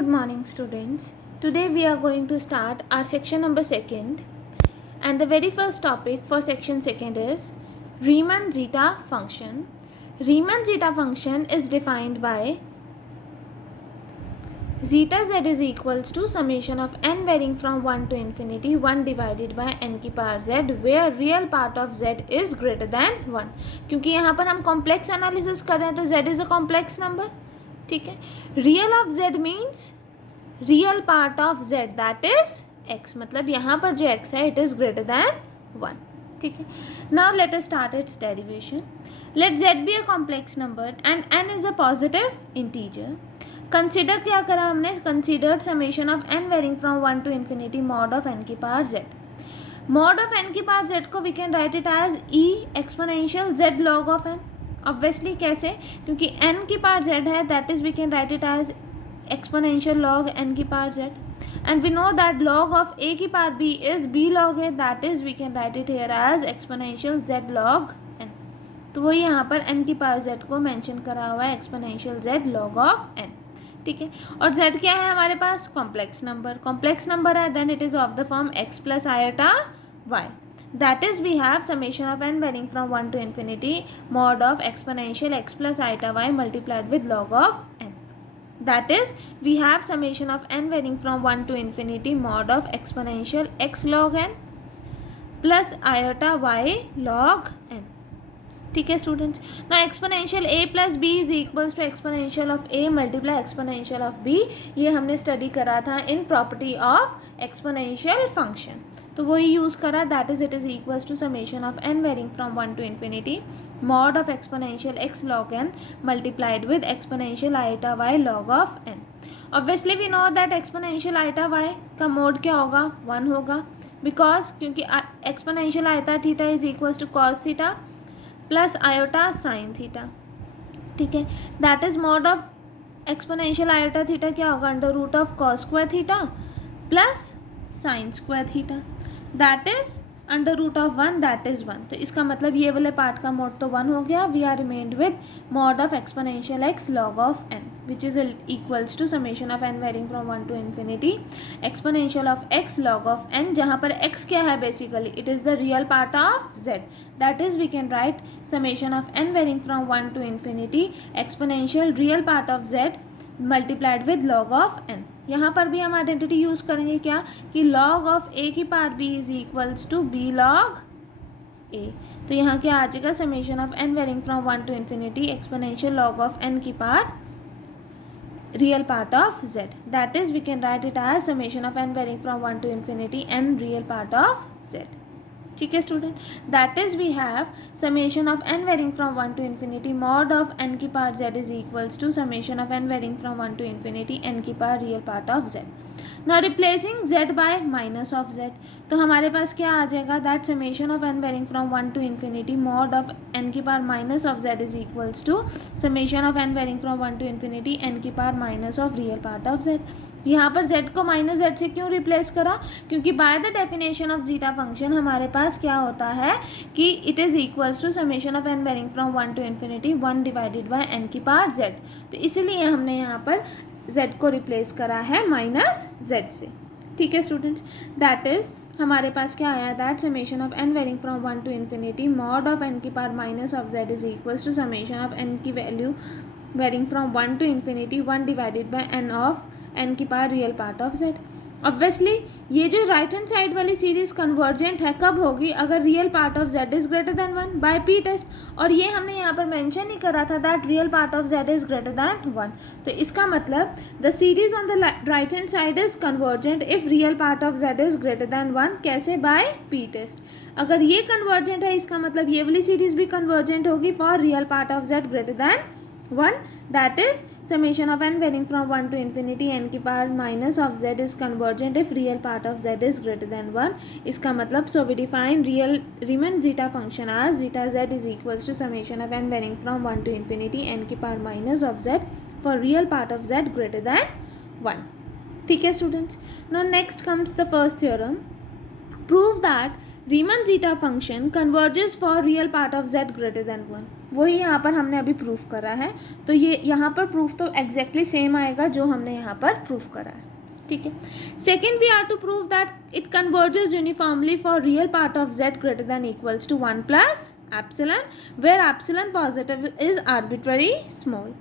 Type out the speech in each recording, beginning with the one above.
good morning students. Today we are going to start our section number 2nd, and the very first topic for section 2nd is Riemann zeta function. Riemann zeta function is defined by zeta z is equals to summation of n varying from 1 to infinity 1 divided by n की power z where real part of z is greater than 1. क्योंकि यहाँ पर हम complex analysis कर रहे हैं तो z is a complex number. ठीक है. Real of z means real part of z that is x. मतलब यहाँ पर जो x है इट इज़ ग्रेटर दैन 1. ठीक है. Now let us start its derivation. Let z be a complex number and n is a positive integer. Consider क्या करा हमने? Considered summation of n varying from 1 to infinity mod of n की power z. Mod of n की power z को we can write it as e exponential z log of n. Obviously कैसे? क्योंकि n की power z है that is we can write it as exponential log n की power z. And we know that log of a की power b is b log है that is we can write it here as exponential z log n. तो वो यहाँ पर n की power z को mention करा हुआ है exponential z log of n. ठीक है. और z क्या है हमारे पास? Complex number. कॉम्प्लेक्स नंबर है then it is of the form x plus iota y. That is we have summation of n varying from 1 to infinity mod of exponential x plus iota y multiplied with log of n. That is we have summation of n varying from 1 to infinity mod of exponential x log n plus iota y log n. ठीक है students. ना exponential a plus b is equals to exponential of a multiply exponential of b. ये हमने study करा था in property of exponential function. तो वही use करा that is it is equals to summation of n varying from 1 to infinity mod of exponential x log n multiplied with exponential iota y log of n. Obviously we know that exponential iota y का mod क्या होगा? 1 होगा because क्योंकि exponential iota theta is equals to cos theta plus iota sine theta. ठीक है. That is mod of exponential iota theta क्या होगा? Under root of cos square theta plus sine square theta that is under root of 1 that is 1. तो इसका मतलब ये वाले part का मोड तो 1 हो गया. We are remained with mod of exponential x log of n which is equals to summation of n varying from 1 to infinity exponential of x log of n जहाँ पर x क्या है? Basically it is the real part of z. That is we can write summation of n varying from 1 to infinity exponential real part of z multiplied with log of n. यहाँ पर भी हम identity use करेंगे क्या कि log of a की power b is equals to b log a. तो यहाँ क्या आ जाएगा? Summation of n varying from 1 to infinity exponential log of n की power real part of z. That is we can write it as summation of n varying from 1 to infinity n real part of z. ठीक है student. That is we have summation of n varying from 1 to infinity mod of n की power z is equals to summation of n varying from 1 to infinity n की power real part of z. Now replacing z by minus of z. तो हमारे पास क्या आ जाएगा? That summation of n varying from 1 to infinity mod of n की power minus of z is equals to summation of n varying from 1 to infinity n की power minus of real part of z. यहाँ पर z को minus z से क्यों replace करा? क्योंकि by the definition of zeta function हमारे पास क्या होता है कि it is equals to summation of n varying from 1 to infinity 1 divided by n की पावर z. तो इसीलिए हमने यहाँ पर z को रिप्लेस करा है माइनस z से. ठीक है स्टूडेंट्स. दैट इज़ हमारे पास क्या आया? That summation of n varying from 1 to infinity mod of n की power minus of z is equals to summation of n की value varying from 1 to infinity 1 divided by n of n की power real part of z. Obviously ये जो right hand side वाली series convergent है कब होगी? अगर real part of z is greater than 1 by p test. और ये हमने यहाँ पर मेंशन ही करा था that real part of z is greater than 1. तो इसका मतलब the series on the right hand side is convergent if real part of z is greater than 1. कैसे? By p test. अगर ये कन्वर्जेंट है इसका मतलब ये वाली सीरीज भी कन्वर्जेंट होगी for real part of z greater than 1. That is summation of n varying from 1 to infinity n की power minus of z is convergent if real part of z is greater than 1. इसका मतलब so we define Riemann zeta function as zeta z is equals to summation of n varying from 1 to infinity n की power minus of z for real part of z greater than 1. ठीक है students. Now next comes the first theorem. Prove that Riemann zeta function converges for real part of z greater than 1। वही यहाँ पर हमने अभी proof करा है, तो ये यहाँ पर प्रूफ तो एग्जैक्टली सेम आएगा जो हमने यहाँ पर प्रूफ करा है, ठीक है। Second we are to prove that it converges uniformly for real part of z greater than equals to 1 plus epsilon where epsilon positive is arbitrary small.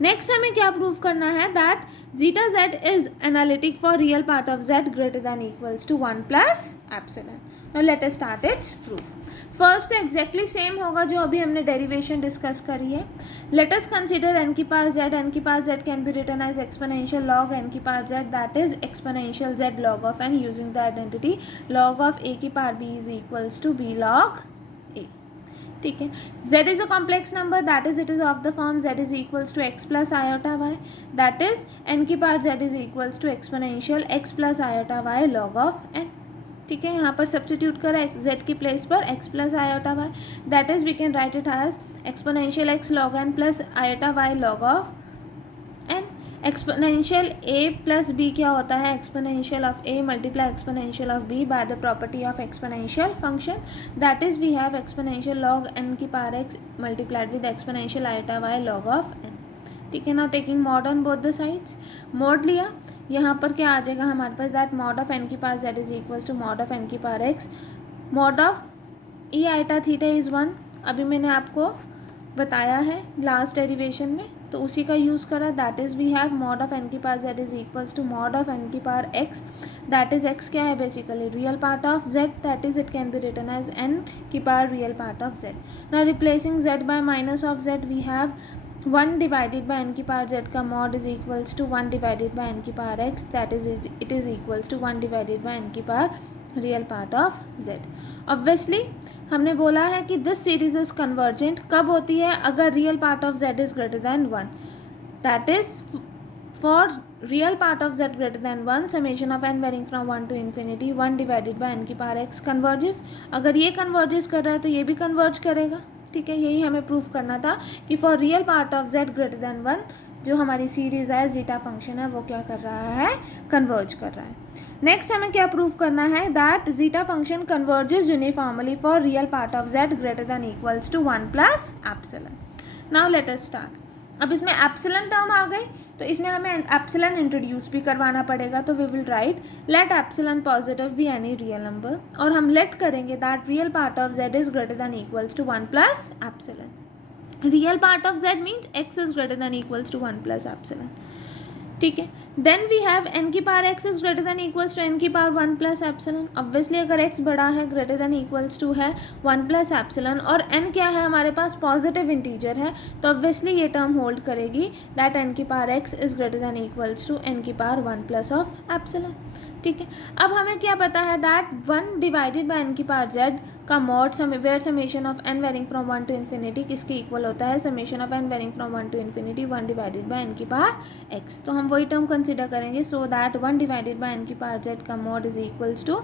Next हमें क्या प्रूव करना है that zeta z is analytic for real part of z greater than equals to 1 plus epsilon. Now let us start its proof. First exactly same होगा जो अभी हमने derivation discuss करी है। लेट अस कंसिडर n की power z। n की power z can be written as exponential log n की power z that is exponential z log of n using the identity log of a की power b is equals to b log a, ठीक है। z is a complex number that is it is of the form z is equals to x plus iota y that is n की power z is equals to exponential x plus iota y log of n, ठीक है। यहाँ पर substitute करें z की place पर x plus iota y that is we can write it as exponential x log n plus iota y log of n। Exponential a plus b क्या होता है, exponential of a multiply exponential of b by the property of exponential function that is we have exponential log n की power x multiplied with exponential iota y log of n, ठीक है। Now taking mod on both the sides, mod लिया, यहाँ पर क्या आ जाएगा हमारे पास दैट मॉड ऑफ n की power z is equals to mod of n की power x mod of e iota theta is 1। अभी मैंने आपको बताया है लास्ट डेरिवेशन में, तो उसी का यूज़ करा that is we have mod of n की power z is equals to mod of n की power x that is x क्या है basically real part of z that is it can be written as n की power real part of z। Now replacing z by minus of z we have 1 divided by n की power z का mod is equals to 1 divided by n की power x that is it is equals to 1 divided by n की power real part of z। Obviously हमने बोला है कि this series is convergent कब होती है, अगर real part of z is greater than 1 that is for real part of z greater than 1 summation of n varying from 1 to infinity 1 divided by n की power x converges. अगर ये converges कर रहा है तो ये भी कन्वर्ज करेगा, ठीक है। यही हमें प्रूव करना था कि for real part of z greater than 1 जो हमारी सीरीज है जीटा फंक्शन है वो क्या कर रहा है, कन्वर्ज कर रहा है। नेक्स्ट हमें क्या प्रूव करना है that zeta function converges uniformly for real part of z greater than equals to 1 plus epsilon. Now let us start. अब इसमें एप्सिलन टर्म आ गई तो इसमें हमें एप्सिलन इंट्रोड्यूस भी करवाना पड़ेगा, तो we will write let epsilon positive be any real number और हम लेट करेंगे that real part of z is greater than equals to 1 plus epsilon. Real part of z means x is greater than equals to 1 plus epsilon, ठीक है। Then we have n की power x is greater than equals to n की power 1 plus epsilon. Obviously अगर x बड़ा है greater than equals to है 1 plus epsilon और n क्या है हमारे पास पॉजिटिव इंटीजर है, तो ऑब्वियसली ये टर्म होल्ड करेगी दैट n की power x is greater than equals to n की पावर 1 प्लस ऑफ एप्सिलन, ठीक है। अब हमें क्या पता है दैट 1 डिवाइडेड बाय n की पावर z का mod where summation of n varying from 1 to infinity किसके इक्वल होता है, summation of n varying from 1 to infinity 1 divided by n की पावर x। तो हम वही टर्म कंसिडर करेंगे so that 1 divided by n की पावर z का mod is equals to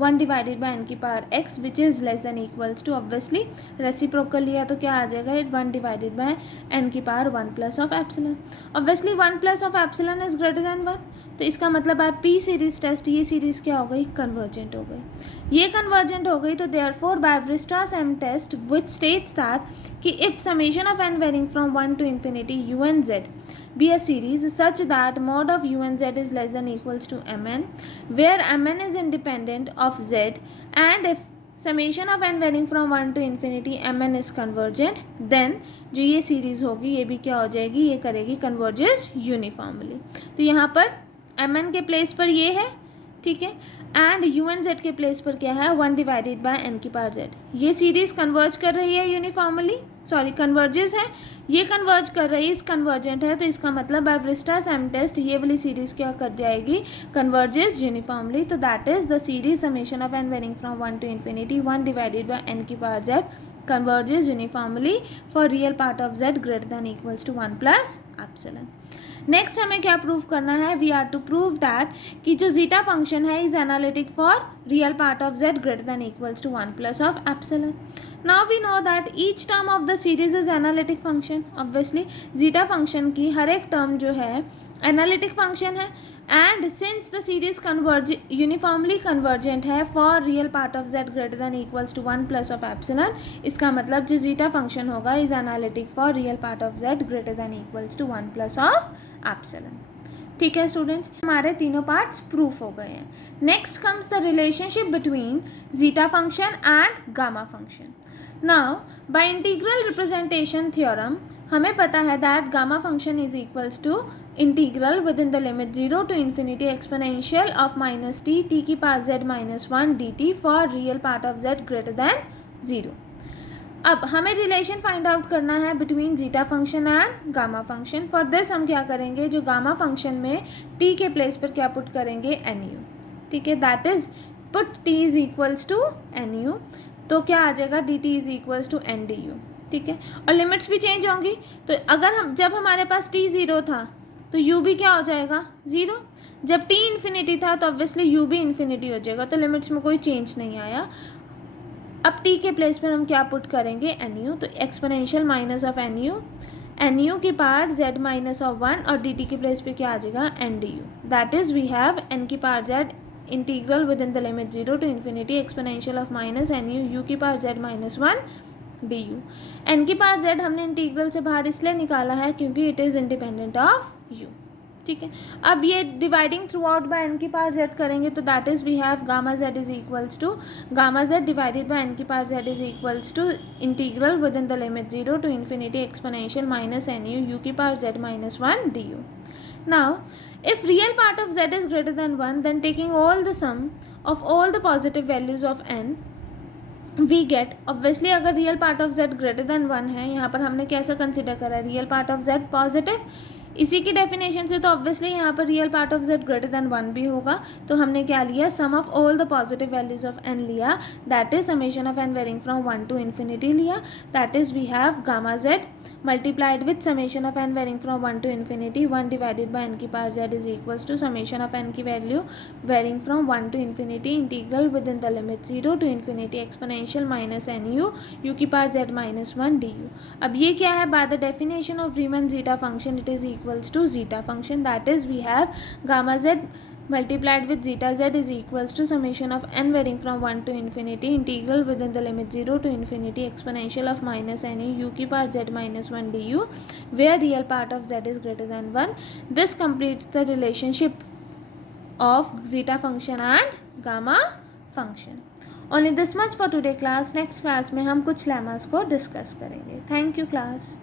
1 divided by n की power x which is less than equals to, obviously reciprocal लिया तो क्या आ जाएगा 1 डिवाइडेड बाय n की power 1 plus of epsilon. Obviously 1 plus of epsilon is greater than 1, तो इसका मतलब है पी सीरीज टेस्ट ये सीरीज़ क्या हो गई, कन्वर्जेंट हो गई। ये कन्वर्जेंट हो गई तो therefore by Weierstrass M test which states that कि if summation of n varying from 1 to infinity u and z be a series such that mod of u and z is less than equals to mn where mn is independent of z and if summation of n varying from 1 to infinity mn is convergent then जो ये series होगी ये भी क्या हो जाएगी, ये करेगी कन्वर्जेस यूनिफॉर्मली। तो यहाँ पर mn के प्लेस पर ये है, ठीक है, एंड u and z के प्लेस पर क्या है 1 डिवाइडेड बाय n की पावर z। ये सीरीज़ कन्वर्ज कर रही है यूनिफॉर्मली, सॉरी कन्वर्जेस है, ये कन्वर्ज कर रही है, इस कन्वर्जेंट है, तो इसका मतलब बाय-वेरस्ट्रास-एम टेस्ट ये वाली सीरीज़ क्या कर जाएगी, कन्वर्जेस यूनिफॉर्मली। तो that is the series summation of n varying from 1 to infinity 1 divided by n की power z converges uniformly for real part of z greater than equals to 1 plus epsilon. Next हमें क्या prove करना है, we are to prove that कि जो zeta function है is analytic for real part of z greater than equals to 1 plus of epsilon. Now we know that each term of the series is analytic function. Obviously zeta function की हर एक term जो है analytic function है and since the series uniformly convergent है for real part of z greater than equals to 1 plus of epsilon, इसका मतलब जो जीटा फंक्शन होगा is analytic for real part of z greater than equals to 1 plus of epsilon. ठीक है students, हमारे तीनों parts proof हो गए हैं. Next comes the relationship between zeta function and gamma function. Now by integral representation theorem हमें पता है that gamma function is equals to integral with in the limit 0 to infinity exponential of minus t की power z minus 1 dt for real part of z greater than 0. अब हमें relation find out करना है between zeta function and gamma function. For this हम क्या करेंगे, जो gamma function में t के प्लेस पर क्या पुट करेंगे, nu. ठीक है, that is put t is equals to nu, तो क्या आ जाएगा dt is equals to n du. ठीक है, और लिमिट्स भी चेंज होंगी. तो अगर हम जब हमारे पास t 0 था तो u भी क्या हो जाएगा 0. जब t इन्फिनिटी था तो ऑब्वियसली u भी इन्फिनिटी हो जाएगा, तो लिमिट्स में कोई चेंज नहीं आया. अब t के प्लेस पर हम क्या पुट करेंगे, nu, तो एक्सपोनेंशियल माइनस ऑफ nu की पावर z माइनस ऑफ 1 और dt के प्लेस पे क्या आ जाएगा n du. That is we have n की power z integral with in the limit 0 to infinity exponential of minus nu u की power z minus 1 du. n की power z हमने इंटीग्रल से बाहर इसलिए निकाला है क्योंकि it is independent of u. ठीक है, अब ये dividing throughout by n की पावर z करेंगे तो that is we have gamma z is equals to gamma z divided by n की power z is equals to integral with in the limit 0 to infinity exponential minus nu u की power z minus 1 du. Now if real part of z is greater than 1, then taking all the sum of all the positive values of n we get, obviously अगर real part of z greater than 1 है, यहाँ पर हमने कैसा consider करा है, real part of z positive. इसी की डेफिनेशन से तो ऑब्वियसली यहाँ पर real part of z greater than 1 भी होगा. तो हमने क्या लिया, sum of all the positive values of n लिया, that is summation of n varying from 1 to infinity लिया. That is we have gamma z multiplied with summation of n varying from 1 to infinity 1 divided by n की power z is equals to summation of n की value varying from 1 to infinity integral within the limit 0 to infinity exponential minus nu u की power z minus 1 du. अब ये क्या है, by the definition of Riemann zeta function it is equals to zeta function, that is we have gamma z multiplied with zeta z is equals to summation of n varying from 1 to infinity integral within the limit 0 to infinity exponential of minus nu u की power z minus 1 du, where real part of z is greater than 1. This completes the relationship of zeta function and gamma function. Only this much for today class. Next class में हम कुछ lemmas को discuss करेंगे. Thank you class.